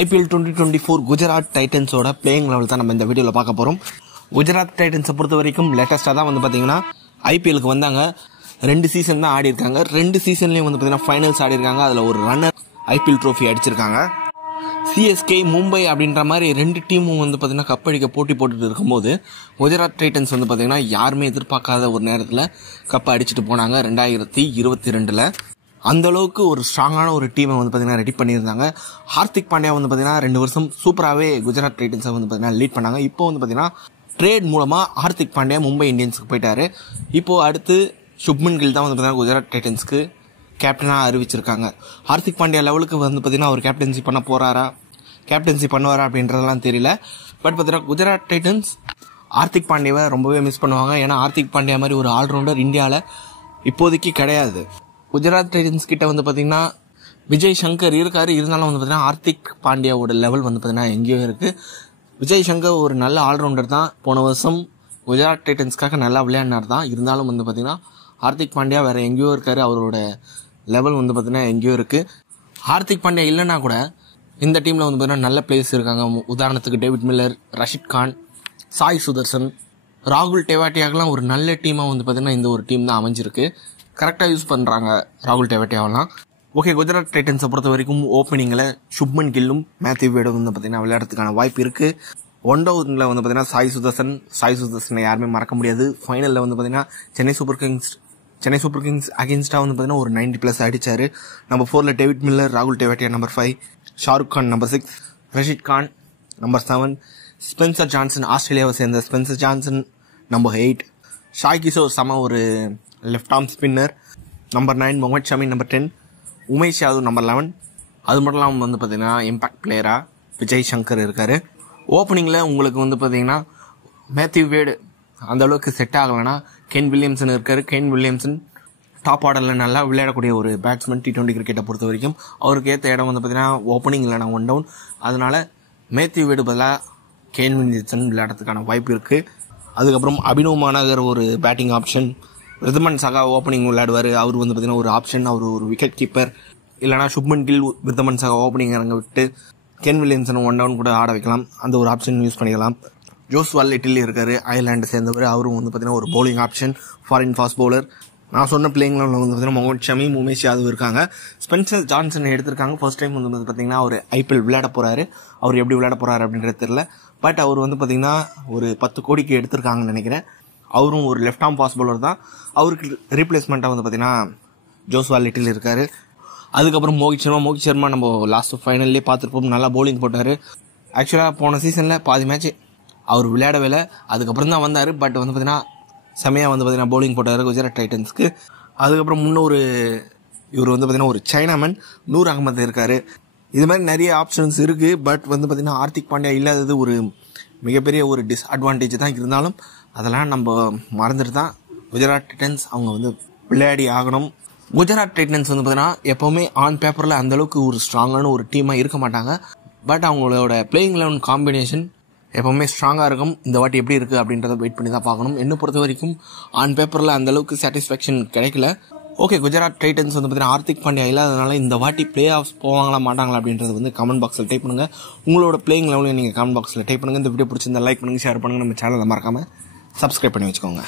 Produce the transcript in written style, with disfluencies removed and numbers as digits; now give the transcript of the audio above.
IPL 2024 Gujarat டைட்டன்ஸோட playing eleven தான் நம்ம இந்த வீடியோவில் பார்க்க போகிறோம். குஜராத் டைட்டன்ஸை பொறுத்த வரைக்கும் லேட்டஸ்ட்டாக தான் பார்த்தீங்கன்னா ஐபிஎலுக்கு வந்தாங்க. 2 சீசன் தான் ஆடி இருக்காங்க. 2 சீசன்லேயும் பார்த்தீங்கன்னா ஃபைனல்ஸ் ஆடி இருக்காங்க. அதில் ஒரு ரன்னர் ஐபிஎல் ட்ரோஃபி அடிச்சிருக்காங்க. சிஎஸ்கே, மும்பை அப்படின்ற மாதிரி 2 டீமும் பார்த்தீங்கன்னா கப்படிக்க போட்டி போட்டுட்டு இருக்கும்போது குஜராத் டைட்டன்ஸ் பார்த்தீங்கன்னா யாருமே எதிர்பார்க்காத ஒரு நேரத்தில் கப்பை அடிச்சுட்டு போனாங்க 2022. அந்த அளவுக்கு ஒரு ஸ்ட்ராங்கான ஒரு டீமை பார்த்தீங்கன்னா ரெடி பண்ணியிருந்தாங்க. ஹார்திக் பாண்டியா பார்த்தீங்கன்னா 2 வருஷம் சூப்பராகவே குஜராத் டைட்டன்ஸை பார்த்தீங்கன்னா லீட் பண்ணாங்க. இப்போ பார்த்தீங்கன்னா ட்ரேட் மூலமாக ஹார்திக் பாண்டியா மும்பை இந்தியன்ஸுக்கு போயிட்டாரு. இப்போது அடுத்து சுப்மன் கில் தான் பார்த்தீங்கன்னா குஜராத் டைட்டன்ஸ்க்கு கேப்டனாக அறிவிச்சிருக்காங்க. ஹார்திக் பாண்டியா லெவலுக்கு பார்த்தீங்கன்னா அவர் கேப்டன்சி பண்ண போகிறாரா, கேப்டன்சி பண்ணுவாரா அப்படின்றதெல்லாம் தெரியல. பட் பார்த்தீங்கன்னா குஜராத் டைட்டன்ஸ் ஹார்திக் பாண்டியாவை ரொம்பவே மிஸ் பண்ணுவாங்க. ஏன்னா ஹார்திக் பாண்டியா மாதிரி ஒரு ஆல்ரவுண்டர் இந்தியாவில் இப்போதைக்கு கிடையாது. குஜராத் டைட்டன்ஸ் கிட்ட பார்த்தீங்கன்னா விஜய் சங்கர் இருக்காரு. இருந்தாலும் பார்த்தீங்கன்னா ஹார்திக் பாண்டியாவோட லெவல் பார்த்தீங்கன்னா எங்கேயோ இருக்குது. விஜய் சங்கர் ஒரு நல்ல ஆல்ரவுண்டர் தான். போன வருஷம் குஜராத் டைட்டன்ஸ்க்காக நல்லா விளையாடினார் தான். இருந்தாலும் பார்த்தீங்கன்னா ஹார்திக் பாண்டியா வேறு எங்கேயோ இருக்காரு. அவரோட லெவல் பார்த்தீங்கன்னா எங்கேயோ இருக்குது. ஹார்திக் பாண்டியா இல்லைன்னா கூட இந்த டீமில் பார்த்தீங்கன்னா நல்ல பிளேயர்ஸ் இருக்காங்க. உதாரணத்துக்கு டேவிட் மில்லர், ரஷித் கான், சாய் சுதர்சன், ராகுல் டெவாட்டியாக்கெல்லாம் ஒரு நல்ல டீமாக பார்த்தீங்கன்னா இந்த ஒரு டீம் தான் அமைஞ்சிருக்கு. கரெக்டாக யூஸ் பண்ணுறாங்க ராகுல் டெவாட்டியாவெல்லாம். ஓகே, குஜராத் டைட்டன்ஸை பொறுத்த வரைக்கும் ஓப்பனிங்கில் சுப்மன் கில்லும் மேத்யூ வேடும் பார்த்தீங்கன்னா விளையாடுறதுக்கான வாய்ப்பு இருக்குது. ஒன் டவுனில் பார்த்தீங்கன்னா சாய் சுதர்சனை யாருமே மறக்க முடியாது. ஃபைனலில் பார்த்தீங்கன்னா சென்னை சூப்பர் கிங்ஸ் அகேன்ஸ்டாக பார்த்தீங்கன்னா ஒரு 90+ அடித்தார். நம்பர் 4 டேவிட் மில்லர், ராகுல் Tewatia number 5, Shahrukh Khan number 6, Rashid Khan number 7, Spencer Johnson ஆஸ்திரேலியாவை சேர்ந்த Spencer Johnson number 8, Sai Kishore சம ஒரு left arm spinner number 9, Mohammed Shami number 10, Umesh Yadav number 11. அது மட்டும் இல்லாமல் பார்த்தீங்கன்னா இம்பாக்ட் பிளேயராக விஜய் சங்கர் இருக்கார். ஓப்பனிங்கில் உங்களுக்கு பார்த்தீங்கன்னா மேத்யூ வேடு அந்த அளவுக்கு செட் ஆகலைன்னா கென் வில்லியம்சன் இருக்கார். கென் வில்லியம்சன் டாப் ஆர்டரில் நல்லா விளையாடக்கூடிய ஒரு பேட்ஸ்மேன். T20 கிரிக்கெட்டை பொறுத்த வரைக்கும் அவருக்கு ஏற்ற இடம் பார்த்தீங்கன்னா ஓப்பனிங் இல்லைனா ஒன் டவுன். அதனால் மேத்யூ வேடு பதிலாக கென் வில்லியம்சன் விளையாடுறதுக்கான வாய்ப்பு இருக்குது. அதுக்கப்புறம் அபினவ் மானகர் ஒரு பேட்டிங் ஆப்ஷன், ரிதமன் சகா ஓப்பனிங் விளையாடுவார். அவர் பார்த்தீங்கன்னா ஒரு ஆப்ஷன். அவர் ஒரு விக்கெட் கீப்பர். இல்லைனா சுப்மன் கில், ரிதமன் சகா ஓப்பனிங் இறங்க விட்டு கென் வில்லியம்சன் ஒன் டவுன் கூட ஆட வைக்கலாம். அந்த ஒரு ஆப்ஷன் யூஸ் பண்ணிக்கலாம். ஜோஸ்வா லிட்டில் இருக்காரு, அயர்லாண்டை சேர்ந்தவர். அவரும் பார்த்தீங்கன்னா ஒரு bowling option, foreign fast bowler. நான் சொன்ன பிளேயிங் லெவலில் பார்த்தீங்கன்னா முகமது ஷமி, உமேஷ் யாதவ் இருக்காங்க. ஸ்பென்சர் ஜான்சன் எடுத்திருக்காங்க. ஃபர்ஸ்ட் டைம் பார்த்தீங்கன்னா அவர் ஐபிஎல் விளையாட போகிறாரு. அவர் எப்படி விளையாட போகிறாரு அப்படின்றது தெரியல. பட் அவர் பார்த்தீங்கன்னா ஒரு 10 கோடிக்கு எடுத்திருக்காங்கன்னு நினைக்கிறேன். அவரும் ஒரு லெஃப்ட் ஆர்ம் ஃபாஸ்ட் பவுலர் தான். அவருக்கு ரீப்ளேஸ்மெண்ட்டாக பார்த்தீங்கன்னா ஜோஸ்வா லிட்டில் இருக்காரு. அதுக்கப்புறம் மோகித் சர்மா நம்ம லாஸ்ட் ஃபைனல்லே பார்த்துருப்போம். நல்லா பவுலிங் போட்டார். ஆக்சுவலாக போன சீசனில் பாதி மேட்ச் அவர் விளையாடவே இல்லை. அதுக்கப்புறம் தான் வந்தார். பட் பார்த்தீங்கன்னா செமையாக பார்த்தீங்கன்னா பவுலிங் போட்டார் குஜராத் டைட்டன்ஸ்க்கு. அதுக்கப்புறம் முன்னொரு இவர் பார்த்தீங்கன்னா ஒரு சைனாமேன் நூர் அகமது இருக்கார். இது மாதிரி நிறைய ஆப்ஷன்ஸ் இருக்குது. பட் பார்த்தீங்கன்னா ஹார்திக் பாண்டியா இல்லாதது ஒரு மிகப்பெரிய ஒரு டிஸ்அட்வான்டேஜ் தான். இருந்தாலும் அதெல்லாம் நம்ம மறந்துட்டு தான் குஜராத் டைட்டன்ஸ் அவங்க விளையாடி ஆகணும். குஜராத் டைட்டன்ஸ் பார்த்தீங்கன்னா எப்போவுமே ஆன் பேப்பரில் அந்தளவுக்கு ஒரு ஸ்ட்ராங்கான ஒரு டீமாக இருக்க மாட்டாங்க. பட் அவங்களோட பிளேயிங் லெவன் காம்பினேஷன் எப்போவுமே ஸ்ட்ராங்காக இருக்கும். இந்த வாட்டி எப்படி இருக்குது அப்படின்றத வெயிட் பண்ணி தான் பார்க்கணும். என்னை பொறுத்த வரைக்கும் ஆன் பேப்பரில் அந்தளவுக்கு சாட்டிஸ்ஃபேக்ஷன் கிடைக்கல. ஓகே, குஜராத் டைட்டன்ஸ் பார்த்தீங்கன்னா ஹார்திக் பாண்டியா இல்லாதனால இந்த வாட்டி பிளே ஆஃப் போவாங்களா மாட்டாங்களா அப்படின்றது கமெண்ட் பாக்ஸில் டைப் பண்ணுங்கள். உங்களோட பிளேயிங் லெவலில் நீங்கள் கமெண்ட் பாக்ஸில் டைப் பண்ணுங்கள். இந்த வீடியோ பிடிச்சிருந்தா லைக் பண்ணுங்கள், ஷேர் பண்ணுங்கள். நம்ம சேனலை மறக்காமல் சப்ஸ்கிரைப் பண்ணி வச்சுக்கோங்க.